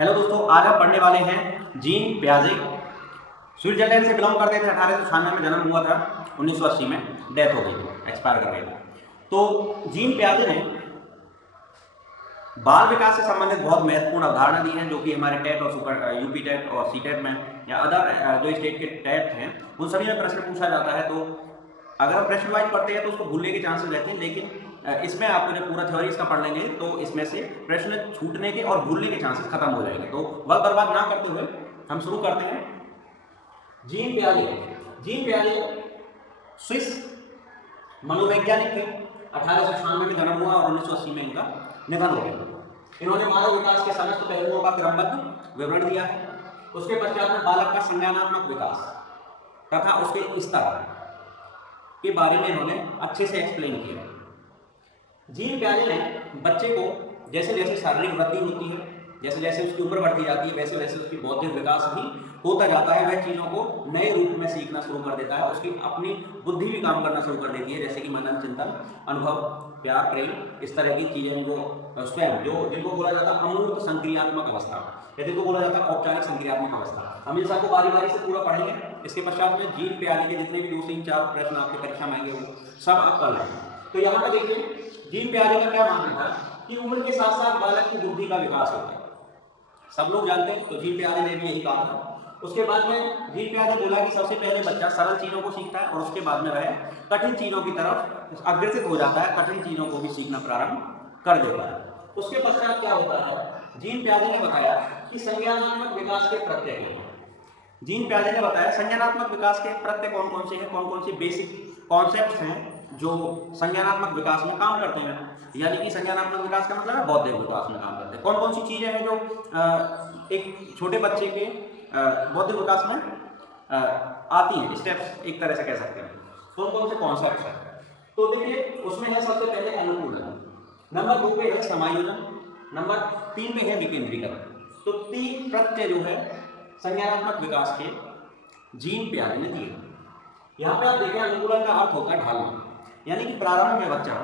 Hello दोस्तों, आज हम पढ़ने वाले हैं जीन पियाजे। स्विट्जरलैंड से बिलोंग करते थे। 1896 में जन्म हुआ था, 1980 में डेथ हो गई थी, एक्सपायर कर गए थे। तो जीन पियाजे ने बाल विकास से संबंधित बहुत महत्वपूर्ण अवधारणा दी है, जो कि हमारे टेट और सुपर यूपी टेट और सी टेट में या अदर जो स्टेट के टेट हैं उन सभी में प्रश्न पूछा जाता है। तो अगर हम प्रश्न वाइज पढ़ते हैं तो उसको भूलने के चांसेस रहते हैं, लेकिन इसमें आपको जब पूरा थ्योरी इसका पढ़ लेंगे तो इसमें से प्रश्न छूटने के और भूलने के चांसेस खत्म हो जाएंगे। तो वक्त बर्बाद ना करते हुए हम शुरू करते हैं। जीन पियाजे स्विस मनोवैज्ञानिक थे। 1896 में जन्म हुआ और 1980 में इनका निधन हो गया। इन्होंने मानव विकास के समस्त पहलुओं का क्रमबद्ध विवरण दिया है। उसके पश्चात में बालक का संज्ञानात्मक विकास तथा उसके स्तर के बारे में इन्होंने अच्छे से एक्सप्लेन किया। जीन पियाजे ने बच्चे को जैसे जैसे शारीरिक वृद्धि होती है, जैसे जैसे उसकी उम्र बढ़ती जाती है, वैसे वैसे उसकी बौद्धिक विकास भी होता जाता है। वह चीज़ों को नए रूप में सीखना शुरू कर देता है। उसकी अपनी बुद्धि भी काम करना शुरू कर देती है, जैसे कि मनन, चिंतन, अनुभव, प्यार, प्रेम, इस तरह की चीज़ें जो स्वयं जिनको बोला जाता है अमूर्त संक्रियात्मक अवस्था, या जिनको बोला जाता है औपचारिक संक्रियात्मक अवस्था। हम इन सबको बारी बारी से पूरा पढ़ेंगे। इसके पश्चात में जीन पियाजे के जितने भी 2-3-4 प्रश्न आपकी परीक्षा में आएंगे वो सब आप कर लेंगे। तो यहाँ पर देखिए, जीन पियाजे का क्या मानना था कि उम्र के साथ साथ बालक की बुद्धि का विकास होता है। सब लोग जानते हैं, तो जीन पियाजे ने भी यही कहा था। उसके बाद में जीन पियाजे बोला कि सबसे पहले बच्चा सरल चीज़ों को सीखता है और उसके बाद में वह कठिन चीज़ों की तरफ अग्रसित हो जाता है, कठिन चीज़ों को भी सीखना प्रारंभ कर देता है। उसके पश्चात क्या होता है, जीन पियाजे ने बताया कि संज्ञानात्मक विकास के प्रत्यय हैं। जीन पियाजे ने बताया संज्ञानात्मक विकास के प्रत्यय कौन कौन से हैं, कौन कौन से बेसिक कॉन्सेप्ट्स हैं जो संज्ञानात्मक विकास में काम करते हैं। यानी कि संज्ञानात्मक विकास का मतलब है बौद्धिक विकास में काम करते हैं। कौन कौन सी चीज़ें हैं जो एक छोटे बच्चे के बौद्धिक विकास में आती हैं, स्टेप्स एक तरह से कह सकते हैं। कौन कौन से कॉन्सेप्ट्स हैं, तो देखिए उसमें है सबसे पहले अनुकूलन, नंबर 2 पे है समायोजन, नंबर 3 पे है विकेंद्रीकरण। तो 3 प्रत्यय जो है संज्ञानात्मक विकास के जीन पियाजे ने दिए। यहाँ पे आप देखें, अनुकूलन का अर्थ होता है ढालना, यानी कि प्रारंभ में बच्चा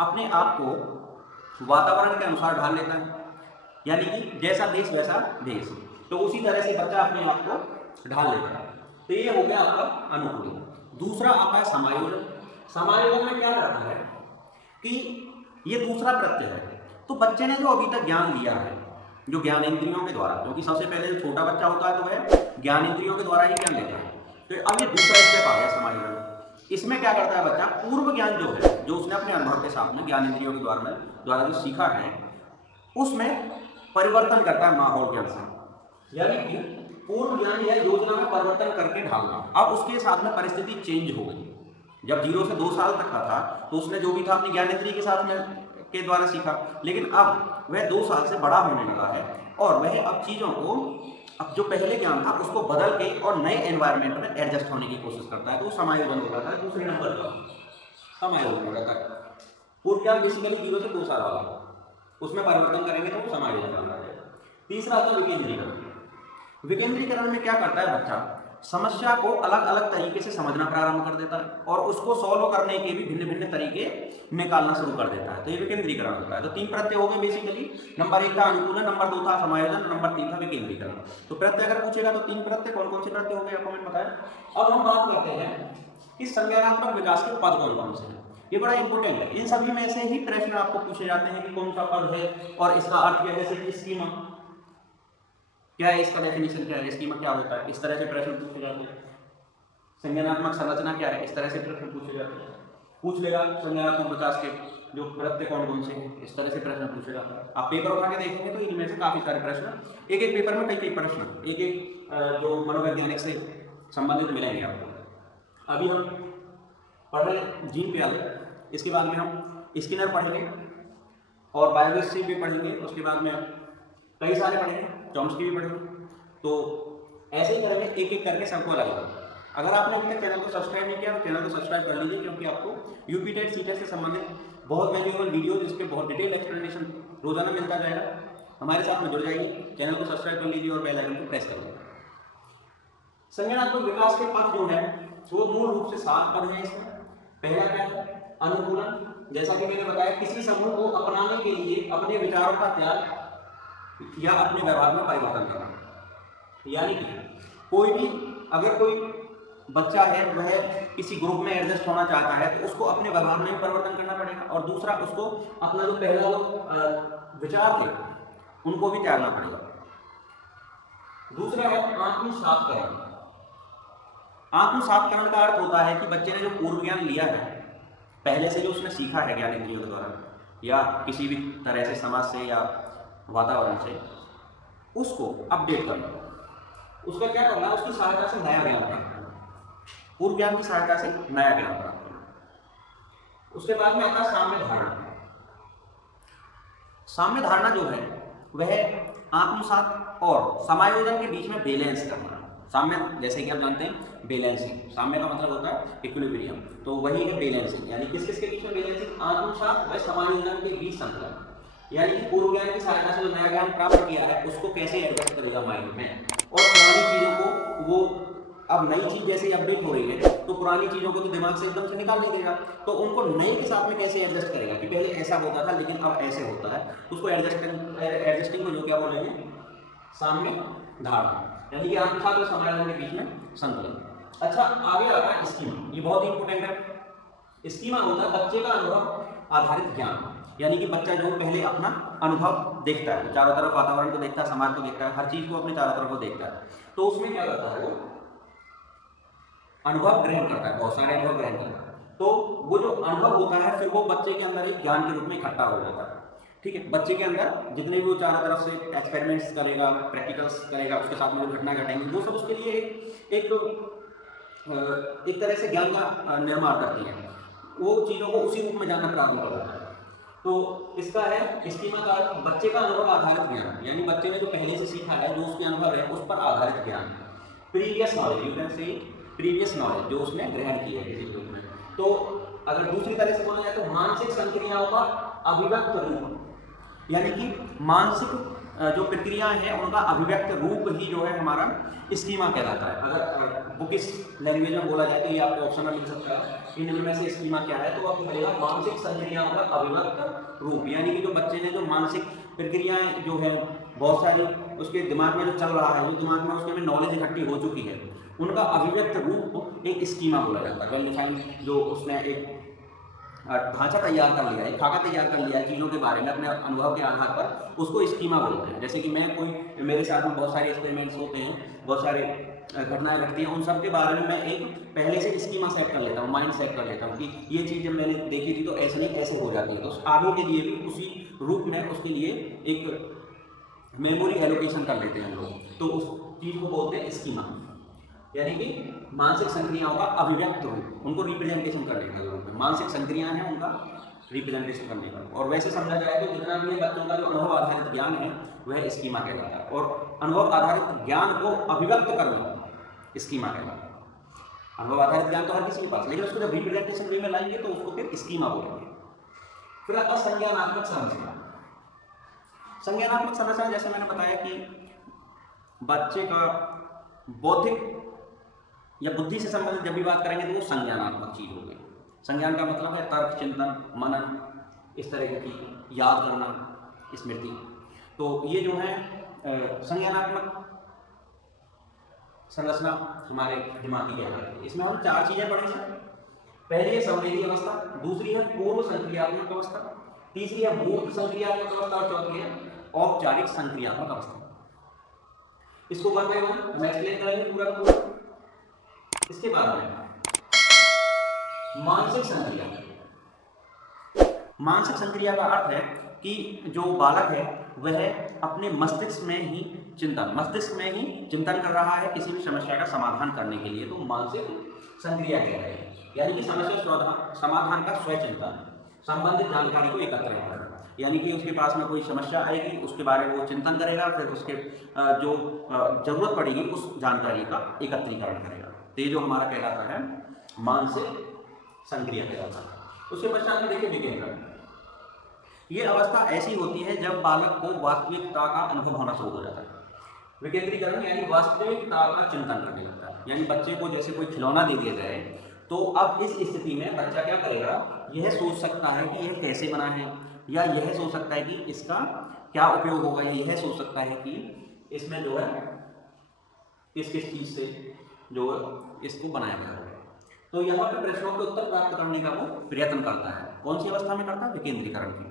अपने आप को वातावरण के अनुसार ढाल लेता है, यानी कि जैसा देश वैसा देश, तो उसी तरह से बच्चा अपने आप को ढाल लेता है। तो ये हो गया आपका अनुकूलन। दूसरा आता है समायोजन। समायोजन में क्या करता है कि ये दूसरा प्रत्यय है। तो बच्चे ने जो अभी तक ज्ञान लिया है, जो ज्ञान इंद्रियों के द्वारा, क्योंकि सबसे पहले जो छोटा बच्चा होता है तो वह ज्ञान इंद्रियों के द्वारा ही ज्ञान लेता है। तो अब ये दूसरा स्टेप आ गया समायोजन। इसमें क्या करता है बच्चा, पूर्व ज्ञान जो है, जो उसने अपने अनुभव के साथ में ज्ञान इंद्रियों के द्वारा जो सीखा है, उसमें परिवर्तन करता है माहौल के अनुसार। यानी कि पूर्व ज्ञान या योजना में परिवर्तन करके ढालना। अब उसके साथ में परिस्थिति चेंज हो गई। जब 0 से 2 साल तक का था तो उसने जो भी था अपनी ज्ञान इंद्रिय के साथ में के द्वारा सीखा, लेकिन अब वह 2 साल से बड़ा होने लगा है और वह अब चीज़ों को, अब जो पहले ज्ञान था उसको बदल के और नए एनवायरनमेंट में एडजस्ट होने की कोशिश करता है। तो समायोजन हो जाता है। दूसरे नंबर का समायोजन हो जाता है। पूर्व ज्ञान बेसिकली 0 से 2 साल वाला, उसमें परिवर्तन करेंगे तो समायोजन हो जाता है। तीसरा आता है विकेंद्रीकरण। विकेंद्रीकरण में क्या करता है बच्चा, समस्या को अलग अलग तरीके से समझना प्रारंभ कर देता है और उसको सॉल्व करने के भी भिन्न भिन्न तरीके निकालना शुरू कर देता है। तो ये विकेंद्रीकरण होता है। तो 3 प्रत्यय हो गए बेसिकली। नंबर 1 था अनुकूलन, नंबर 2 था समायोजन, नंबर 3 था विकेंद्रीकरण। तो प्रत्यय अगर पूछेगा तो 3 प्रत्यय, कौन कौन से प्रत्यय हो गए आपको मैंने बताया। अब हम बात करते हैं कि संज्ञानात्मक विकास के पद कौन कौन से हैं। ये बड़ा इंपॉर्टेंट है। इन सभी में से ही प्रश्न आपको पूछे जाते हैं कि कौन सा पद है और इसका अर्थ क्या है, जैसे स्कीमा क्या है, इसका डेफिनेशन क्या है, स्कीमा क्या होता है, इस तरह से प्रश्न पूछे जाते हैं। संज्ञानात्मक संरचना क्या है, इस तरह से प्रश्न पूछे जाते हैं। पूछ लेगा संज्ञानात्मक विकास के जो प्रत्यय कौन कौन से हैं, इस तरह से प्रश्न पूछेगा। आप पेपर उठा के देखेंगे तो इनमें से काफ़ी सारे प्रश्न, एक एक पेपर में कई कई प्रश्न, एक एक जो मनोवैज्ञानिक से संबंधित मिलेंगे आपको। अभी हम पढ़ रहे हैं जीन पियाजे, इसके बाद में हम स्किनर पढ़ेंगे और बायोकेमिस्ट्री भी पढ़ेंगे। उसके बाद में कई सारे पढ़ेंगे, चॉम्स्की भी पढ़ेंगे। तो ऐसे ही करेंगे, एक एक करके सबको अलग। अगर आपने अभी तक चैनल को सब्सक्राइब नहीं किया तो चैनल को सब्सक्राइब कर लीजिए, क्योंकि आपको यूपी टेट सी टेट से संबंधित बहुत वैल्यूएबल वीडियो, जिसपे बहुत डिटेल एक्सप्लेनेशन रोजाना मिलता जाएगा। हमारे साथ में जुड़ जाइए, चैनल को सब्सक्राइब कर लीजिए और बेल आइकन को प्रेस कर लीजिए। संज्ञानात्मक विकास के पद जो है वो मूल रूप से 7 पद हैं इसमें। पहला क्या है, अनुकूलन। जैसा कि मैंने बताया, किसी समूह को अपनाने के लिए अपने विचारों का त्याग या अपने व्यवहार में परिवर्तन करना। यानी कि कोई भी अगर कोई बच्चा है वह किसी ग्रुप में एडजस्ट होना चाहता है तो उसको अपने व्यवहार में परिवर्तन करना पड़ेगा, और दूसरा उसको अपना जो पहला विचार थे उनको भी त्यागना पड़ेगा। दूसरा है आत्मसात्करण। आत्मसात्करण का अर्थ होता है कि बच्चे ने जो पूर्व ज्ञान लिया है, पहले से जो उसने सीखा है ज्ञान इंद्रियों के द्वारा या किसी भी तरह से समाज से या वातावरण से, उसको अपडेट करना। उसका क्या करना है, उसकी सहायता से नया ज्ञान प्राप्त करना, पूर्व ज्ञान की सहायता से नया ज्ञान प्राप्त करना। उसके बाद में आता है साम्य धारणा। साम्य धारणा जो है वह आत्मसात और समायोजन के बीच में बैलेंस करना। साम्य जैसे कि आप जानते हैं बैलेंसिंग, साम्य का मतलब होता है इक्विलिब्रियम, तो वही है बैलेंसिंग, यानी किस किस के बीच में बैलेंसिंग, आत्मसात व समायोजन के बीच संतुलन। यानी कि पूर्व ज्ञान की सहायता से जो नया ज्ञान प्राप्त किया है उसको कैसे एडजस्ट करेगा माइंड में, और पुरानी चीज़ों को वो अब नई चीज़ जैसे ही अपडेट हो रही है तो पुरानी चीज़ों को तो दिमाग से एकदम से निकाल नहीं देगा, तो उनको नए के साथ में कैसे एडजस्ट करेगा कि पहले ऐसा होता था लेकिन अब ऐसे होता है, उसको एडजस्टिंग को जो क्या बोलेंगे, साम्य धारणा, यानी कि आत्मसात और समायोजन के बीच में संतुलन। अच्छा, आगे आ रहा है स्कीमा। ये बहुत ही इंपॉर्टेंट है। स्कीमा होता है बच्चे का अनुभव आधारित ज्ञान, यानी कि बच्चा जो पहले अपना अनुभव देखता है, चारों तरफ वातावरण को देखता है, समाज को देखता है, हर चीज को अपने चारों तरफ को देखता है, तो उसमें क्या करता है, वो अनुभव ग्रहण करता है, बहुत सारे अनुभव ग्रहण करता है। तो वो जो अनुभव होता है फिर वो बच्चे के अंदर एक ज्ञान के रूप में इकट्ठा हो जाता है। ठीक है, बच्चे के अंदर जितने भी वो चारों तरफ से एक्सपेरिमेंट्स करेगा, प्रैक्टिकल्स करेगा, उसके साथ में जो घटना घटेंगी वो सब उसके लिए एक तरह से ज्ञान का निर्माण करती है, वो चीज़ों को उसी रूप में जानना प्रारंभ करता है। तो इसका है स्कीमा का बच्चे का अनुभव आधारित ज्ञान, यानी बच्चे ने जो पहले से सीखा है, जो उसके अनुभव है उस पर आधारित ज्ञान, previous knowledge, you can say previous knowledge जो उसने ग्रहण की है किसी ग्रुप में। तो अगर दूसरी तरह से बोला जाए तो मानसिक संक्रियाओं का अभिव्यक्त रूप, यानी कि मानसिक जो प्रक्रियाएं हैं उनका अभिव्यक्त रूप ही जो है हमारा स्कीमा कहलाता है। अगर बुकिश लैंग्वेज में बोला जाए तो ये आपको ऑप्शन में मिल सकता है इनमें से स्कीमा क्या है, तो आपको मिलेगा मानसिक संक्रियाओं का अभिव्यक्त रूप, यानी कि जो बच्चे ने जो मानसिक प्रक्रियाएं जो है बहुत सारी उसके दिमाग में जो चल रहा है, जो दिमाग में उसके में नॉलेज इकट्ठी हो चुकी है, उनका अभिव्यक्त रूप एक स्कीमा बोला जाता है। वेल डिफाइंड जो उसने एक ढांचा तैयार कर लिया है, खाका तैयार कर लिया है चीज़ों के बारे में अपने अनुभव के आधार पर, उसको स्कीमा बोलते हैं। जैसे कि मेरे साथ में बहुत सारे एक्सपेरिमेंट्स होते हैं, बहुत सारे घटनाएं घटती हैं, उन सब के बारे में मैं एक पहले से स्कीमा सेट कर लेता हूँ, माइंड सेट कर लेता हूँ कि ये चीज़ जब मैंने देखी थी तो ऐसे नहीं ऐसे हो जाती है, तो आगे के लिए भी उसी रूप में उसके लिए एक मेमोरी एलोकेशन कर लेते हैं हम लोग, तो उस चीज़ को बोलते हैं स्कीमा, यानी कि मानसिक संक्रियाओं का अभिव्यक्त रूप, उनको रिप्रेजेंटेशन करने का रूप है। मानसिक संक्रियाएं हैं उनका रिप्रेजेंटेशन करने का, और वैसे समझा जाए तो जितना भी बच्चों का जो अनुभव आधारित ज्ञान है वह स्कीमा कहलाता है, और अनुभव आधारित ज्ञान को अभिव्यक्त करना स्कीमा कहलाता है। अनुभव आधारित ज्ञान तो हर किसी के पास, लेकिन उसको जब रिप्रेजेंटेशन वे में लाएंगे तो उसको फिर स्कीमा बोलेंगे। फिर आता है संज्ञानात्मक संरचना। संज्ञानात्मक संरचना जैसे मैंने बताया कि बच्चे का बौद्धिक या बुद्धि से संबंधित जब भी बात करेंगे तो वो संज्ञानात्मक चीज होगी। संज्ञान का मतलब है तर्क, चिंतन, मनन, इस तरह की याद करना, स्मृति। तो ये जो है संज्ञानात्मक संरचना हमारे दिमाग की कहलाती है। इसमें हम 4 चीजें पढ़ेंगे। पहली है संवेदी अवस्था, दूसरी है पूर्व संक्रियात्मक अवस्था, तीसरी है मूर्त संक्रियात्मक अवस्था, और चौथी है औपचारिक संक्रियात्मक अवस्था। इसको वन बाय वन हम एक्सप्लेन करेंगे पूरा का पूरा। इसके बाद में मानसिक संक्रिया। मानसिक संक्रिया का अर्थ है कि जो बालक है वह अपने मस्तिष्क में ही चिंतन कर रहा है किसी भी समस्या का समाधान करने के लिए, तो मानसिक संक्रिया कह रहे हैं, यानी कि समस्या समाधान का स्वचिंतन, संबंधित जानकारी को एकत्र करना, यानी कि उसके पास में कोई समस्या आएगी उसके बारे में वो चिंतन करेगा, फिर उसके जो जरूरत पड़ेगी उस जानकारी का एकत्रीकरण करेगा। तो ये जो हमारा कहलाता है मानसिक संक्रिया कहलाता है। उसके पश्चात में देखिए विकेंद्रीकरण। ये अवस्था ऐसी होती है जब बालक को वास्तविकता का अनुभव होना शुरू हो जाता है। विकेंद्रीकरण यानी वास्तविकता का चिंतन करने लगता है, यानी बच्चे को जैसे कोई खिलौना दे दिया जाए तो अब इस स्थिति में बच्चा क्या करेगा, यह सोच सकता है कि यह कैसे बना है, या यह सोच सकता है कि इसका क्या उपयोग होगा, यह सोच सकता है कि इसमें जो है किस किस चीज़ से जो इसको बनाया गया है। तो यहाँ पे प्रश्नों के उत्तर प्राप्त करने का वो प्रयत्न करता है। कौन सी अवस्था में करता है? विकेंद्रीकरण की।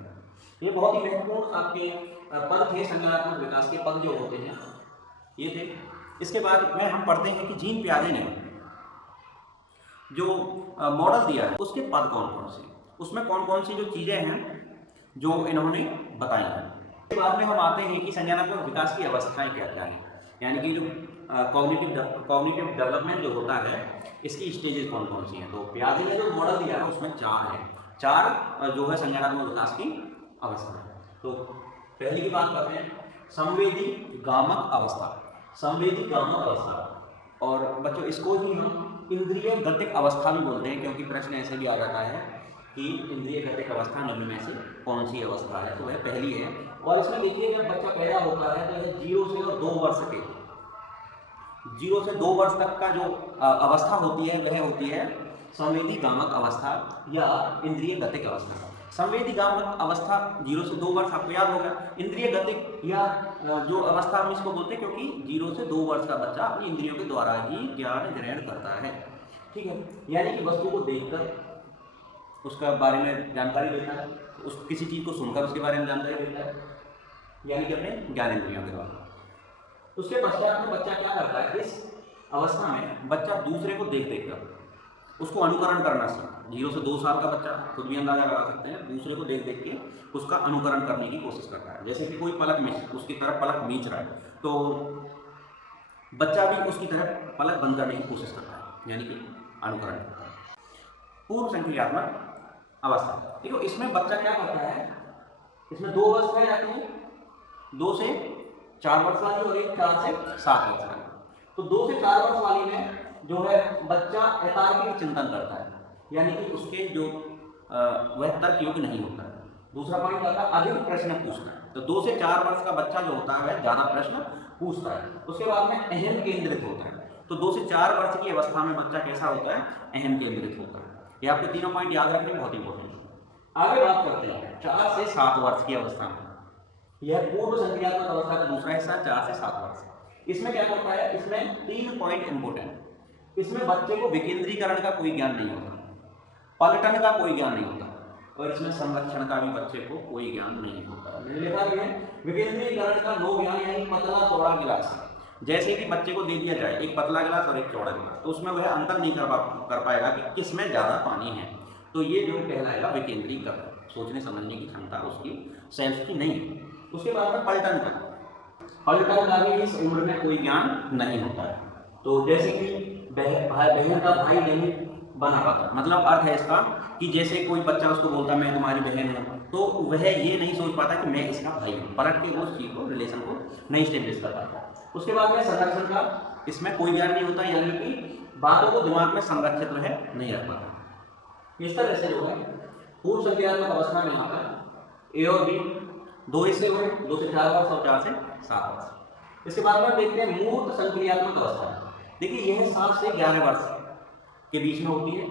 ये बहुत ही महत्वपूर्ण आपके पद थे, संज्ञानात्मक विकास के पद जो होते हैं ये थे। इसके बाद में हम पढ़ते हैं कि जीन पियाजे ने जो मॉडल दिया है उसके पद कौन कौन से, उसमें कौन कौन सी जो चीज़ें हैं जो इन्होंने बताई हैं। इसके बाद में हम आते हैं कि संज्ञानात्मक विकास की अवस्थाएं क्या क्या हैं, यानी कि जो कॉग्निटिव डेवलपमेंट जो होता है इसकी स्टेजेस कौन कौन सी हैं। तो पियाजे ने जो मॉडल दिया है उसमें 4 है, 4 जो है संज्ञानात्मक विकास की अवस्था है। तो पहली की बात करते हैं संवेदी गामक अवस्था। संवेदी गामक अवस्था, और बच्चों इसको ही हम इंद्रिय गतिक अवस्था भी बोलते हैं, क्योंकि प्रश्न ऐसे भी आ जाता है कि इंद्रिय गतिक अवस्था निम्न में से कौन सी अवस्था है। तो वह पहली है। और इसमें देखिए जब बच्चा पैदा होता है तो यह 0 से 2 वर्ष के 0 से 2 वर्ष तक का जो अवस्था होती है वह होती है संवेदी गामक अवस्था या इंद्रिय गतिक अवस्था। संवेदी गामक अवस्था 0 से 2 वर्ष, आपको याद होगा। इंद्रिय गतिक या जो अवस्था हम इसको बोलते हैं क्योंकि 0 से 2 वर्ष का बच्चा अपनी इंद्रियों के द्वारा ही ज्ञान ग्रहण करता है, ठीक है। यानी कि वस्तु को देखकर उसका बारे में जानकारी लेता है, उस किसी चीज़ को सुनकर उसके बारे में जानकारी लेता है, यानी कि अपने ज्ञान इंद्रियों के द्वारा। उसके पश्चात में बच्चा क्या करता है, इस अवस्था में बच्चा दूसरे को देख देख कर उसको अनुकरण करना सीखता है। 0 से 2 साल का बच्चा खुद भी अंदाजा लगा सकते हैं, दूसरे को देख देख के उसका अनुकरण करने की कोशिश करता है। जैसे कि कोई पलक उसकी तरफ पलक मीच रहा है तो बच्चा भी उसकी तरफ पलक बंद करने की कोशिश करता है, यानी कि अनुकरण करता है। पूर्व संक्रियात्मक अवस्था, देखो इसमें बच्चा क्या करता है, इसमें 2 वर्ष रह जाते हैं, 2 से 4 वर्ष वाली और एक 4 से 7 वर्ष वाली। तो 2 से 4 वर्ष वाली में जो है बच्चा अतार्किक चिंतन करता है, यानी कि उसके जो वह तर्क योग्य नहीं होता है। दूसरा पॉइंट आता है अधिक प्रश्न पूछना है। तो 2 से 4 वर्ष का बच्चा जो होता है वह ज़्यादा प्रश्न पूछता है। उसके बाद में अहम केंद्रित होता है। तो 2 से 4 वर्ष की अवस्था में बच्चा कैसा होता है, अहम केंद्रित होता है। ये आपके तीनों पॉइंट याद रखने बहुत इंपॉर्टेंट है। आगे बात करते हैं 4 से 7 वर्ष की अवस्था में। यह पूर्व संक्रियात्मक अवस्था का दूसरा हिस्सा 4 से 7 वर्ष। इसमें क्या करता है, इसमें 3 पॉइंट इंपॉर्टेंट। इसमें बच्चे को विकेंद्रीकरण का कोई ज्ञान नहीं होता, पलटन का कोई ज्ञान नहीं होता, और इसमें संरक्षण का भी बच्चे को कोई ज्ञान नहीं होता। मैंने लिखा है विकेंद्रीकरण का नो ज्ञान, यानी पतला चौड़ा गिलास। जैसे कि बच्चे को दे दिया जाए एक पतला गिलास और एक चौड़ा गिलास, तो उसमें वह अंतर नहीं कर पाएगा कि किसमें ज़्यादा पानी है। तो ये जो कहलाएगा विकेंद्रीकरण, सोचने समझने की क्षमता उसकी सेल्फ की नहीं। उसके बाद में पलटन का भी इस उम्र में कोई ज्ञान नहीं होता है। तो जैसे कि बहन का भाई नहीं बना पाता, मतलब अर्थ है इसका कि जैसे कोई बच्चा उसको बोलता मैं तुम्हारी बहन हूँ, तो वह ये नहीं सोच पाता कि मैं इसका भाई हूँ, पलट के उस चीज़ को रिलेशन को नहीं स्टेब्लिश कर पाता। उसके बाद में संरक्षण का इसमें कोई ज्ञान नहीं होता, यानी कि बातों को दिमाग में संरक्षित वह नहीं रख पाता। इस तरह से जो है पूर्व संक्रियात्मक अवस्था में यहाँ पर ए और बी 2 हिस्से हुए, 2 से 4 वर्ष और 4 से 7 वर्ष। इसके बाद में देखते हैं मूर्त संक्रियात्मक अवस्था। देखिए यह 7 से 11 वर्ष के बीच में होती है।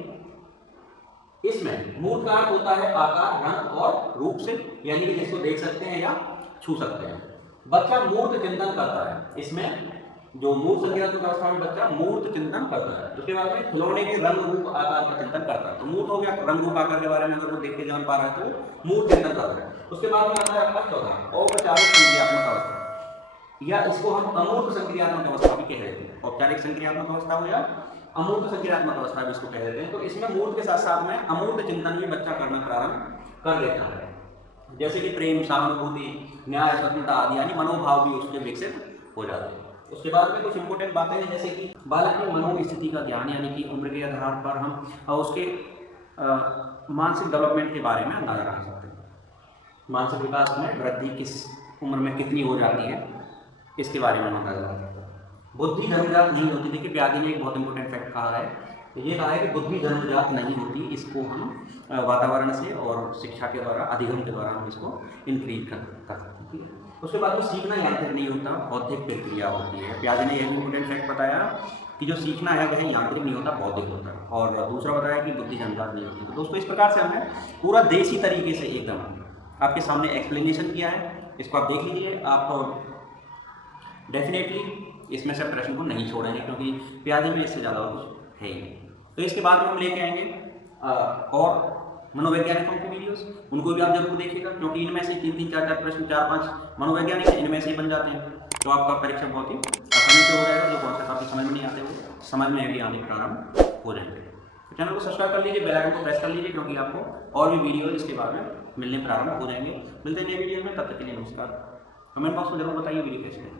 इसमें मूर्त का अर्थ होता है आकार, रंग और रूप से, यानी कि जिसको देख सकते हैं या छू सकते हैं। बच्चा मूर्त चिंतन करता है। इसमें जो मूर्त संक्रियात्मक अवस्था में बच्चा मूर्त चिंतन करता है। उसके बाद में खिलौने के रंग रूप आकार का चिंतन करता है। तो मूर्त हो गया, रंग रूप आकार के बारे में अगर वो देख के जान पा रहा है तो मूर्त चिंतन कर रहा है। उसके बाद में आता है औपचारिक संक्रियात्मक अवस्था, या इसको हम अमूर्त संक्रियात्मक अवस्था भी कह देते हैं। औपचारिक संक्रियात्मक अवस्था हो या अमूर्त संक्रियात्मक अवस्था भी इसको कह देते हैं। तो इसमें मूर्त के साथ साथ में अमूर्त चिंतन भी बच्चा करना प्रारंभ कर देता है, जैसे कि प्रेम, सहानुभूति, न्याय, स्वतंत्रता आदि, यानी मनोभाव भी उसके विकसित हो जाते हैं। उसके बाद में कुछ इंपोर्टेंट बातें हैं, जैसे कि बालक की मनोस्थिति का ज्ञान, यानी कि उम्र के आधार पर हम उसके मानसिक डेवलपमेंट के बारे में अंदाजा लगा सकते हैं। मानसिक विकास में वृद्धि किस उम्र में कितनी हो जाती है, इसके बारे में अंदाजा लगा सकते हैं। बुद्धि जन्मजात नहीं होती। देखिए पियाजे ने एक बहुत इंपॉर्टेंट फैक्ट कहा है, ये कहा है कि बुद्धि जन्मजात नहीं होती, इसको हम वातावरण से और शिक्षा के द्वारा, अधिगम के द्वारा हम इसको इंक्रीज कर सकते हैं। उसके बाद तो सीखना यांत्रिक नहीं होता, बौद्धिक प्रक्रिया होती है। पियाजे ने एक इंपॉर्टेंट फैक्ट बताया कि जो सीखना है वह यांत्रिक नहीं होता, बौद्धिक होता है। और दूसरा बताया कि बुद्धि जन्मजात नहीं होती। तो दोस्तों इस प्रकार से हमने पूरा देसी तरीके से एकदम आपके सामने एक्सप्लेनेशन किया है। इसको आप देख लीजिए। आप डेफिनेटली इसमें से प्रश्न को नहीं छोड़ेंगे, क्योंकि प्याजे में इससे ज़्यादा कुछ है ही नहीं। तो इसके बाद में हम लेके आएंगे और मनोवैज्ञानिकों की वीडियोस, उनको भी आप जरूर देखिएगा, क्योंकि इनमें से 3-3, 4-4 प्रश्न, 4-5 मनोवैज्ञानिक इनमें से ही बन जाते हैं। तो आपका परीक्षा बहुत ही आसानी से हो जाएगा। जो कॉन्सेप्ट आपकी समझ में नहीं आते वो समझ में भी आने प्रारंभ हो जाएंगे। तो चैनल को सब्सक्राइब कर लीजिए, बेल आइकन को प्रेस कर लीजिए, क्योंकि आपको और भी वीडियो इसके बाद में मिलने प्रारंभ हो जाएंगे। मिलते हैं नए वीडियो में, तब तक के लिए नमस्कार। कमेंट बॉक्स में जरूर बताइए वीडियो कैसे है।